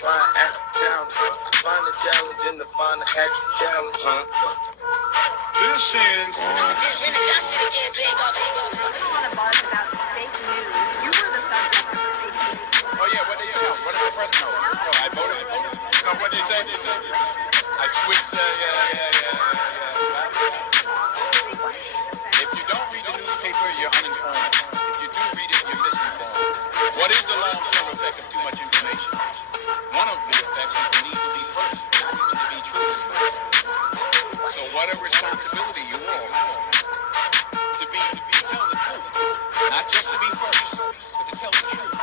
Find act challenge. Find a challenge and to find the act challenge. This is. We don't want to buzz about fake news. You were the subject of the fake news. Oh yeah, what did they say? What did the press know? No, I voted. No, what did they say? I switched. If you don't read the newspaper, you're uninformed. If you do read it, you're misinformed. What is the long-term effect of too much information? One of the effects is the need to be first, not even to be truly first. So what a responsibility you all have to tell the truth, not just to be first, but to tell the truth.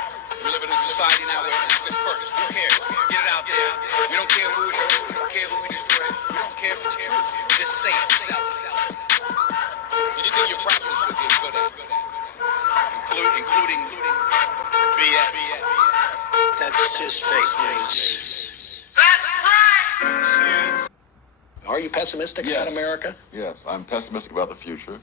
We live in a society now where it's just first. Who cares? Get it out there. We don't care who it is. We don't care who we destroy. We don't care if it's true. Just say it. Anything you practice should get good at, including BS. That's just fake news. Are you pessimistic about America? Yes, I'm pessimistic about the future.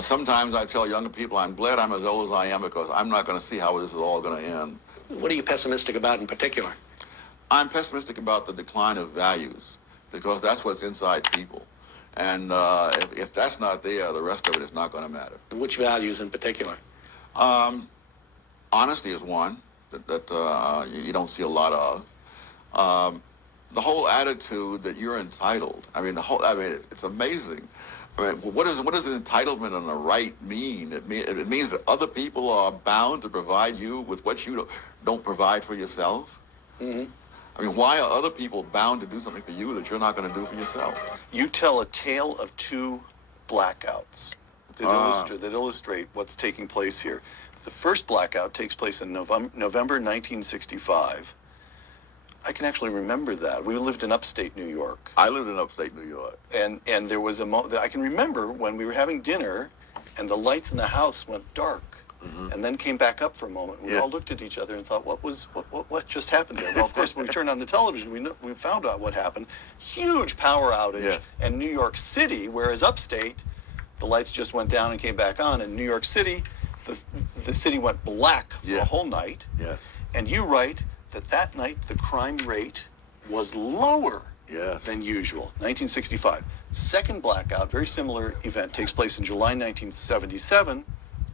Sometimes I tell younger people I'm glad I'm as old as I am because I'm not going to see how this is all going to end. What are you pessimistic about in particular? I'm pessimistic about the decline of values because that's what's inside people. And if that's not there, the rest of it is not going to matter. Which values in particular? Honesty is one that you don't see a lot of. The whole attitude that you're entitled. It's amazing. What does entitlement and a right mean? It means that other people are bound to provide you with what you don't provide for yourself. Mm-hmm. Why are other people bound to do something for you that you're not going to do for yourself? You tell a tale of two blackouts that illustrate what's taking place here. The first blackout takes place in November 1965. I can actually remember that. We lived in upstate New York. I lived in upstate New York. And there was a moment, I can remember when we were having dinner and the lights in the house went dark. Mm-hmm. And then came back up for a moment. We all looked at each other and thought, what just happened there? Well, of course, when we turned on the television, we found out what happened. Huge power outage. And New York City, whereas upstate, the lights just went down and came back on. In New York City, the city went black for a whole night. Yes. And you write that night the crime rate was lower than usual. 1965. Second blackout, very similar event, takes place in July 1977.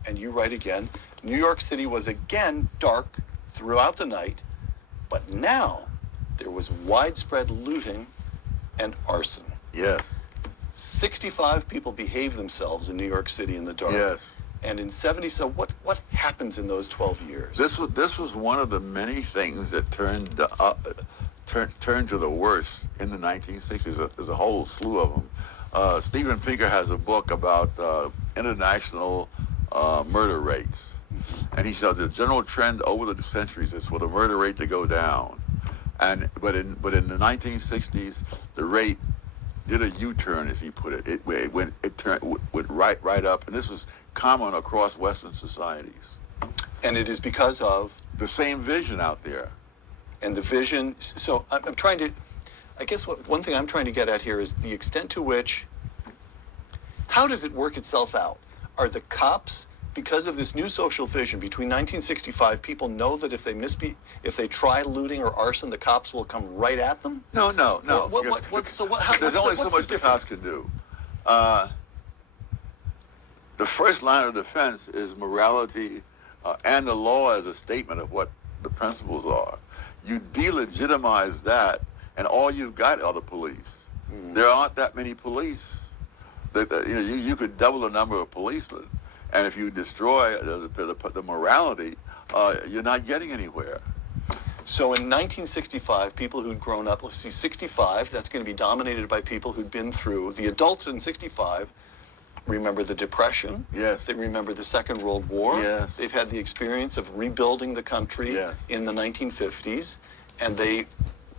And you write again, New York City was again dark throughout the night, but now there was widespread looting and arson. Yes. 65 people behaved themselves in New York City in the dark. Yes. And in 70, so what happens in those 12 years? This was one of the many things that turned to the worst in the 1960s. There's a whole slew of them. Steven Pinker has a book about international murder rates, and he said the general trend over the centuries is for the murder rate to go down, but in the 1960s the rate did a U-turn, as he put it. It went right up, and this was common across Western societies. And it is because of the same vision out there. And the vision. So I'm trying to. I guess one thing I'm trying to get at here is the extent to which. How does it work itself out? Are the cops, because of this new social vision, between 1965, people know that if they try looting or arson, the cops will come right at them? No. There's only so much the cops can do. The first line of defense is morality and the law as a statement of what the principles are. You delegitimize that, and all you've got are the police. Mm. There aren't that many police. You could double the number of policemen, and if you destroy the morality, you're not getting anywhere. So in 1965, people who'd grown up, let's see, 65, that's going to be dominated by people who'd been through, the adults in 65 remember the Depression. Yes. They remember the Second World War. Yes. They've had the experience of rebuilding the country in the 1950s, and they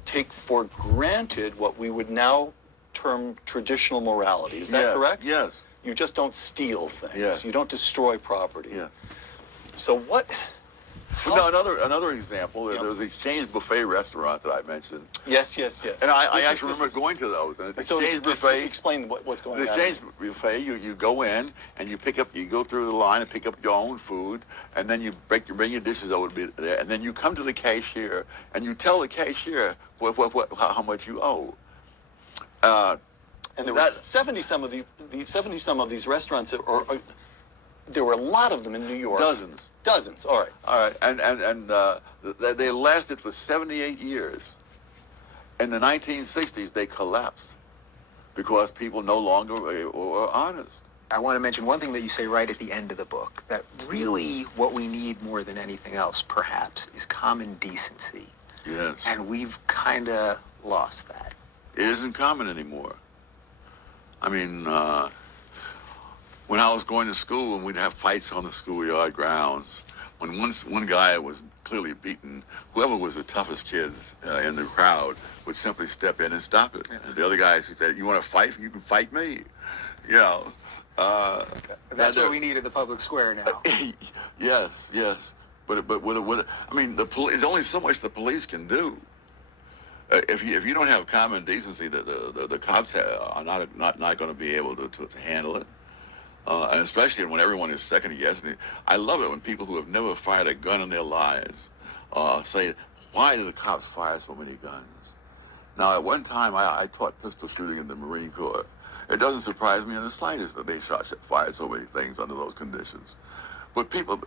take for granted what we would now term traditional morality. Is that correct? Yes. You just don't steal things. Yes. You don't destroy property. Yeah. So No, another example. There's Exchange Buffet restaurant that I mentioned. Yes. And I actually remember going to those. And the So Exchange just Buffet. explain what's going The on. Exchange Buffet, you go in and you go through the line and pick up your own food, and then you bring your dishes over to be there, and then you come to the cashier and you tell the cashier how much you owe. And there were 70 some of these restaurants there were a lot of them in New York. Dozens. All right. And they lasted for 78 years. In the 1960s, they collapsed because people no longer were honest. I want to mention one thing that you say right at the end of the book, that really what we need more than anything else, perhaps, is common decency. Yes. And we've kind of lost that. It isn't common anymore. I mean, when I was going to school and we'd have fights on the schoolyard grounds, when one guy was clearly beaten, whoever was the toughest kid in the crowd would simply step in and stop it. And the other guys said, "You want to fight? You can fight me." You know. That's what we need in the public square now. Yes. But I mean, there's only so much the police can do. If you don't have common decency, the cops are not going to be able to handle it. And especially when everyone is second guessing. I love it when people who have never fired a gun in their lives say, "Why do the cops fire so many guns?" Now, at one time, I taught pistol shooting in the Marine Corps. It doesn't surprise me in the slightest that they fired so many things under those conditions. But people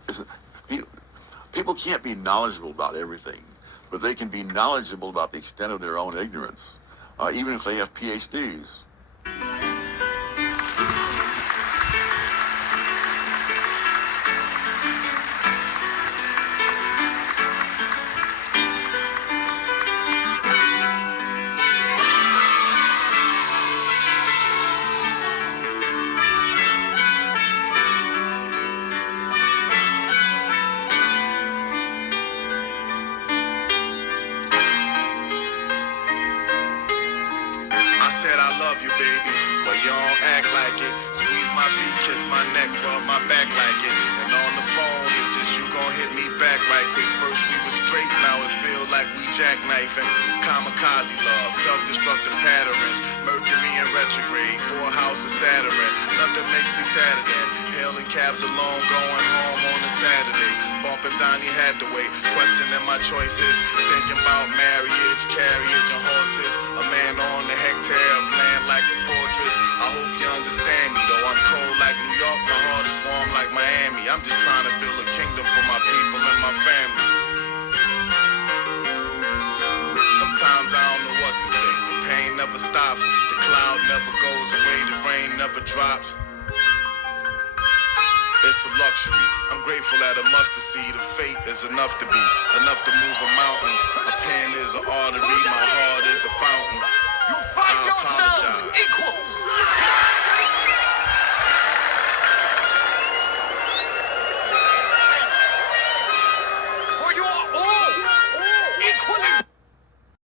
can't be knowledgeable about everything, but they can be knowledgeable about the extent of their own ignorance, even if they have PhDs. I said I love you, baby, but you don't act like it. Squeeze my feet, kiss my neck, rub my back like it. And on the phone, it's just you gon' hit me back right quick. First we was straight, now it feel like we jackknifing. Kamikaze love, self-destructive patterns. Mercury in retrograde, 4 houses Saturn. Nothing makes me sadder than hailing cabs alone, going home on a Saturday. Bumping Donny Hathaway, questioning my choices. Thinking about marriage, carriage, and horses. A man on the hectare of land like a fortress. I hope you understand me, though I'm cold like New York, my heart is warm like Miami. I'm just trying to build a kingdom for my people and my family. Sometimes I don't know what to say. The pain never stops, the cloud never goes away, the rain never drops. It's a luxury. I'm grateful that a mustard seed of faith is enough to move a mountain. A pen is an artery, my heart is a fountain. You find yourselves equals.